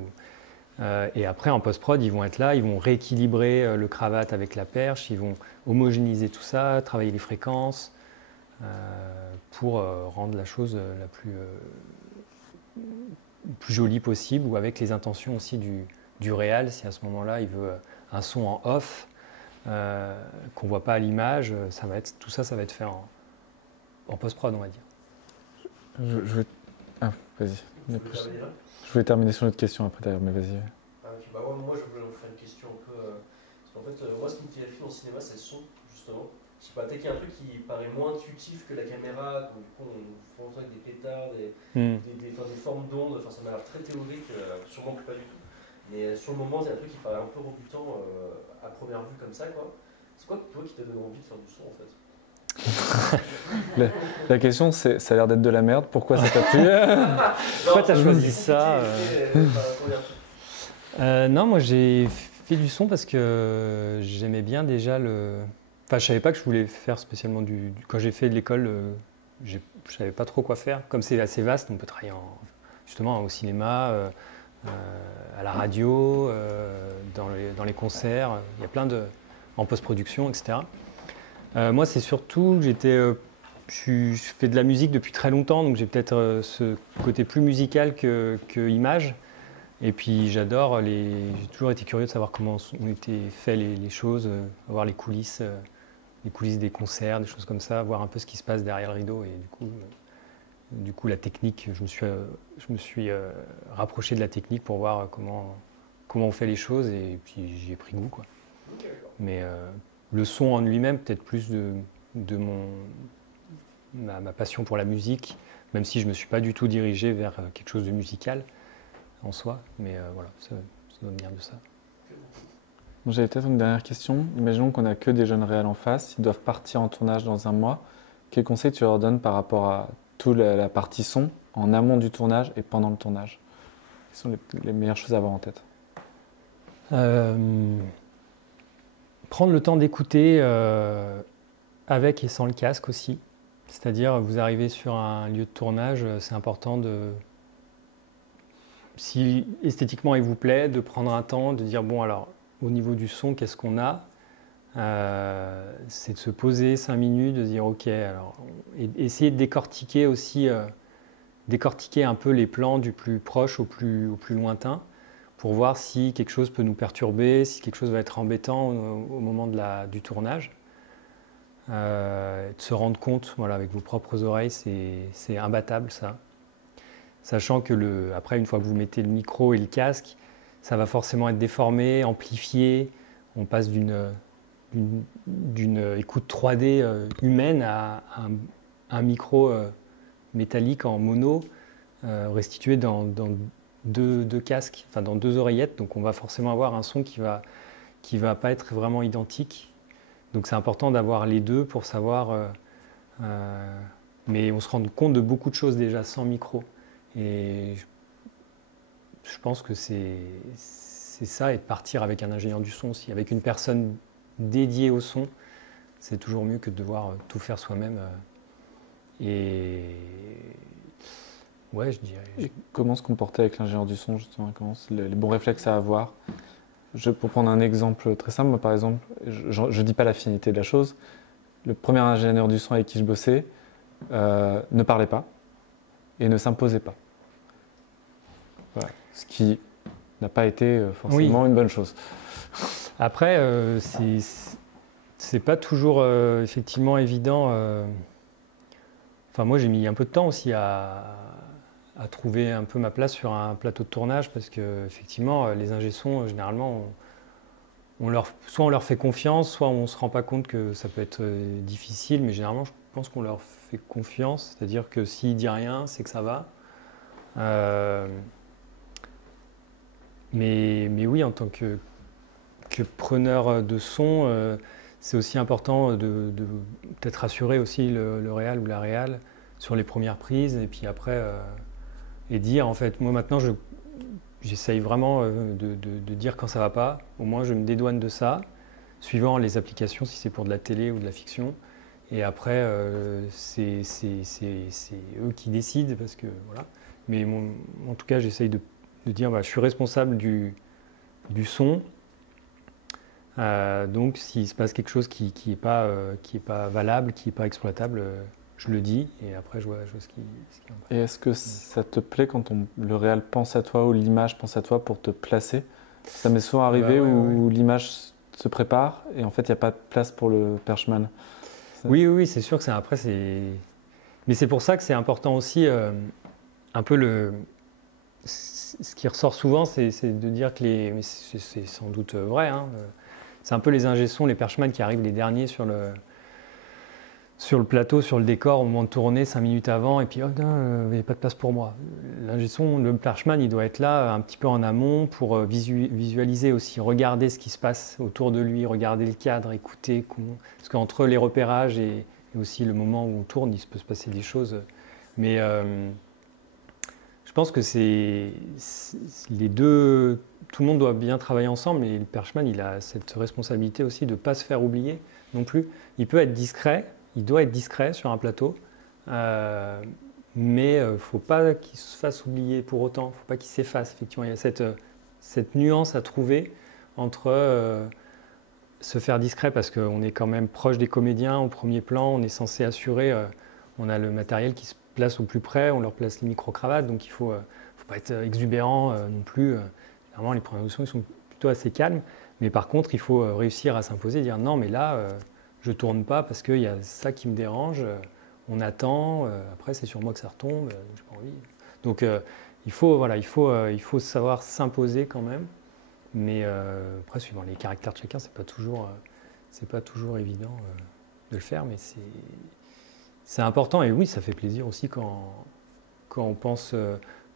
Et après, en post-prod, ils vont être là, ils vont rééquilibrer le cravate avec la perche, ils vont homogénéiser tout ça, travailler les fréquences pour rendre la chose la plus jolie possible, ou avec les intentions aussi du réal, si à ce moment-là il veut un son en off qu'on ne voit pas à l'image, tout ça, ça va être fait en post-prod, on va dire. Vas-y. Je voulais terminer sur notre question après d'ailleurs, mais vas-y. Moi, je voulais vous faire une question un peu. Parce qu'en fait, moi, ce qui me terrifie dans le cinéma, c'est le son, justement. Je sais pas, dès qu'il y a un truc qui paraît moins intuitif que la caméra, quand du coup, on fait avec des pétards, des formes d'ondes, ça m'a l'air très théorique, sûrement que pas du tout. Mais sur le moment, il y a un truc qui paraît un peu rebutant à première vue, comme ça, quoi. C'est quoi, toi, qui t'a donné envie de faire du son, en fait? La question, c'est ça a l'air d'être de la merde, pourquoi ça t'a plu? Pourquoi tu as choisi ça? Non, moi j'ai fait du son parce que j'aimais bien déjà Enfin, je savais pas que je voulais faire spécialement Quand j'ai fait de l'école, je savais pas trop quoi faire. Comme c'est assez vaste, on peut travailler justement au cinéma, à la radio, dans les concerts. Il y a plein en post-production, etc. Moi, c'est surtout que je fais de la musique depuis très longtemps, donc j'ai peut-être ce côté plus musical que image. Et puis j'adore, j'ai toujours été curieux de savoir comment ont été faites les choses, voir les coulisses des concerts, des choses comme ça, voir un peu ce qui se passe derrière le rideau. Et du coup la technique, je me suis rapproché de la technique pour voir comment on fait les choses, et puis j'y ai pris goût, quoi. Mais le son en lui-même, peut-être plus de ma passion pour la musique, même si je ne me suis pas du tout dirigé vers quelque chose de musical. en soi, mais voilà, ça doit venir de ça. Bon, j'avais peut-être une dernière question. Imaginons qu'on n'a que des jeunes réels en face, ils doivent partir en tournage dans un mois. Quel conseil tu leur donnes par rapport à toute la partie son, en amont du tournage et pendant le tournage? Quelles sont les meilleures choses à avoir en tête? Prendre le temps d'écouter avec et sans le casque aussi. C'est-à-dire, vous arrivez sur un lieu de tournage, c'est important si esthétiquement il vous plaît, de prendre un temps, de dire, bon alors, au niveau du son, qu'est-ce qu'on a? C'est de se poser 5 minutes, de dire, ok, alors, et essayer de décortiquer aussi, décortiquer un peu les plans du plus proche au plus lointain, pour voir si quelque chose peut nous perturber, si quelque chose va être embêtant au moment du tournage. De se rendre compte, voilà, avec vos propres oreilles, c'est imbattable ça. Sachant que après, une fois que vous mettez le micro et le casque, ça va forcément être déformé, amplifié. On passe d'une écoute 3D humaine à un micro métallique en mono, restitué dans deux casques, enfin dans 2 oreillettes. Donc on va forcément avoir un son qui va pas être vraiment identique. Donc c'est important d'avoir les deux pour savoir. Mais on se rend compte de beaucoup de choses déjà sans micro. Et je pense que c'est ça, et de partir avec un ingénieur du son aussi, avec une personne dédiée au son, c'est toujours mieux que de devoir tout faire soi-même. Et ouais, je dirais. Et comment se comporter avec l'ingénieur du son, justement, les bons réflexes à avoir? Pour prendre un exemple très simple, moi, par exemple, je ne dis pas la finalité de la chose. Le premier ingénieur du son avec qui je bossais ne parlait pas et ne s'imposait pas. Voilà. Ce qui n'a pas été forcément une bonne chose. Après, c'est pas toujours effectivement évident. Enfin, moi, j'ai mis un peu de temps aussi à trouver un peu ma place sur un plateau de tournage, parce que effectivement, les ingé sons, généralement, soit on leur fait confiance, soit on ne se rend pas compte que ça peut être difficile, mais généralement, je pense qu'on leur fait confiance, c'est-à-dire que s'il ne dit rien, c'est que ça va. Mais oui, en tant que preneur de son, c'est aussi important de peut-être rassurer aussi le réal ou la réal sur les premières prises, et puis après, et dire, en fait, moi maintenant, j'essaye vraiment de dire quand ça va pas. Au moins, je me dédouane de ça, suivant les applications, si c'est pour de la télé ou de la fiction. Et après, c'est eux qui décident, parce que voilà. Mais en tout cas, j'essaye de dire, je suis responsable du son. Donc, s'il se passe quelque chose qui n'est pas valable, qui n'est pas exploitable, je le dis, et après je vois ce qui en passe. Et est-ce que ça te plaît quand le réal pense à toi ou l'image pense à toi pour te placer? Ça m'est souvent arrivé où l'image se prépare et en fait il n'y a pas de place pour le perchman. Oui, c'est sûr que après c'est. Mais c'est pour ça que c'est important aussi, un peu ce qui ressort souvent, c'est de dire que mais c'est sans doute vrai, hein, c'est un peu les ingé sons, les perchman qui arrivent les derniers sur le plateau, sur le décor, au moment de tourner, 5 minutes avant, et puis il n'y a pas de place pour moi. L'ingé son, le perchman, il doit être là un petit peu en amont pour visualiser aussi, regarder ce qui se passe autour de lui, regarder le cadre, écouter. Parce qu'entre les repérages et aussi le moment où on tourne, il peut se passer des choses. Mais je pense que c'est les deux. Tout le monde doit bien travailler ensemble, et le perchman, il a cette responsabilité aussi de ne pas se faire oublier non plus. Il peut être discret. Il doit être discret sur un plateau, mais il ne faut pas qu'il se fasse oublier pour autant, il ne faut pas qu'il s'efface. Effectivement, il y a cette nuance à trouver entre se faire discret, parce qu'on est quand même proche des comédiens au premier plan, on est censé assurer, on a le matériel qui se place au plus près, on leur place les micro-cravates, donc il ne faut pas être exubérant non plus. Normalement, les premières auditions, ils sont plutôt assez calmes, mais par contre, il faut réussir à s'imposer, dire non, mais là... je ne tourne pas parce qu'il y a ça qui me dérange, on attend, après c'est sur moi que ça retombe, j'ai pas envie. Donc il faut savoir s'imposer quand même, mais après suivant les caractères de chacun, c'est pas toujours évident de le faire, mais c'est important, et oui, ça fait plaisir aussi quand on pense,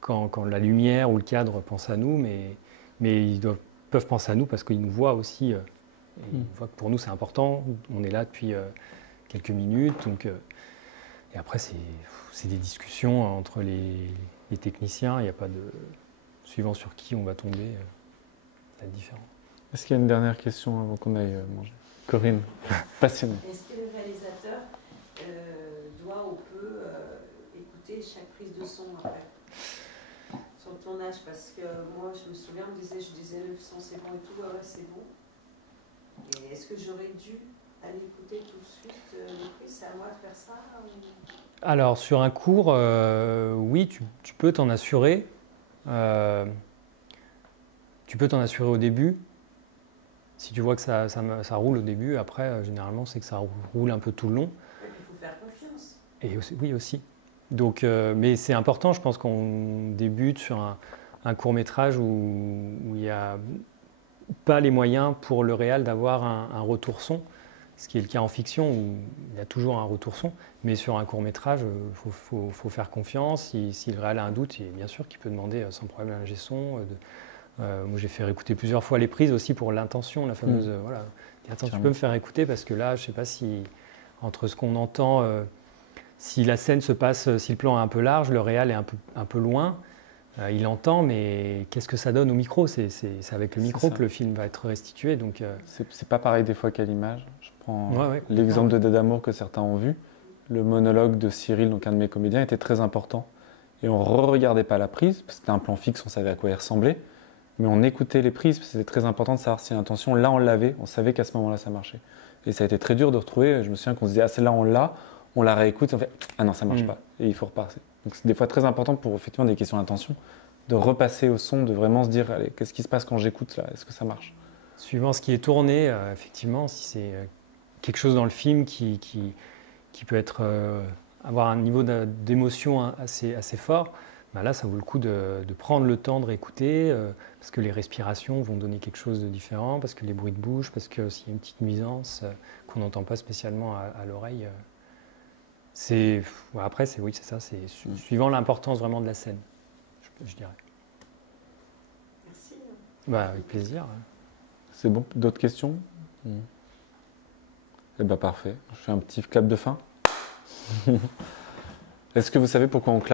quand la lumière ou le cadre pense à nous, mais ils peuvent penser à nous parce qu'ils nous voient aussi. Et ils voient que pour nous, c'est important. On est là depuis quelques minutes. Donc, et après, c'est des discussions entre les techniciens. Il n'y a pas de... Suivant sur qui on va tomber, ça va être différent. Est-ce qu'il y a une dernière question avant qu'on aille manger? Corinne, passionnée. Est-ce que le réalisateur doit ou peut écouter chaque prise de son après sur le tournage? Parce que moi, je me souviens, je disais le son c'est bon et tout, ouais, c'est bon. Et est-ce que j'aurais dû aller écouter tout de suite les prises? C'est à moi de faire ça ou... Alors, sur un cours, oui, tu peux t'en assurer. Tu peux t'en assurer au début. Si tu vois que ça roule au début, après, généralement, c'est que ça roule un peu tout le long. Il faut faire confiance. Et aussi, oui, aussi. Donc, mais c'est important, je pense qu'on débute sur un court-métrage où il n'y a pas les moyens pour le réal d'avoir un retour son, ce qui est le cas en fiction où il y a toujours un retour son. Mais sur un court-métrage, il faut faire confiance. Si le réal a un doute, bien sûr qu'il peut demander sans problème à l'ingé son. Moi, j'ai fait réécouter plusieurs fois les prises aussi pour l'intention, la fameuse. Voilà. Attends, tu peux me faire écouter parce que là, je ne sais pas si, entre ce qu'on entend, si la scène se passe, si le plan est un peu large, le réal est un peu loin, il entend, mais qu'est-ce que ça donne au micro? C'est avec le micro que le film va être restitué. Donc, c'est pas pareil des fois qu'à l'image. Je prends ouais, l'exemple de Dead Amour que certains ont vu. Le monologue de Cyril, donc un de mes comédiens, était très important. Et on ne re-regardait pas la prise, parce que c'était un plan fixe, on savait à quoi il ressemblait. Mais on écoutait les prises, parce que c'était très important de savoir si l'intention, là on l'avait, on savait qu'à ce moment-là ça marchait. Et ça a été très dur de retrouver, je me souviens qu'on se disait, ah celle-là on la réécoute, on fait, ah non ça marche pas, et il faut repasser. Donc c'est des fois très important pour effectivement des questions d'intention, de repasser au son, de vraiment se dire, allez, qu'est-ce qui se passe quand j'écoute là, est-ce que ça marche? Suivant ce qui est tourné, effectivement, si c'est quelque chose dans le film qui peut être, avoir un niveau d'émotion assez fort, ben là, ça vaut le coup de prendre le temps de réécouter, parce que les respirations vont donner quelque chose de différent, parce que les bruits de bouche, parce que s'il y a une petite nuisance qu'on n'entend pas spécialement à l'oreille. Après, c'est ça, c'est suivant l'importance vraiment de la scène, je dirais. Merci. Avec plaisir. C'est bon, d'autres questions? Eh bien parfait, je fais un petit clap de fin. Est-ce que vous savez pourquoi on clappe?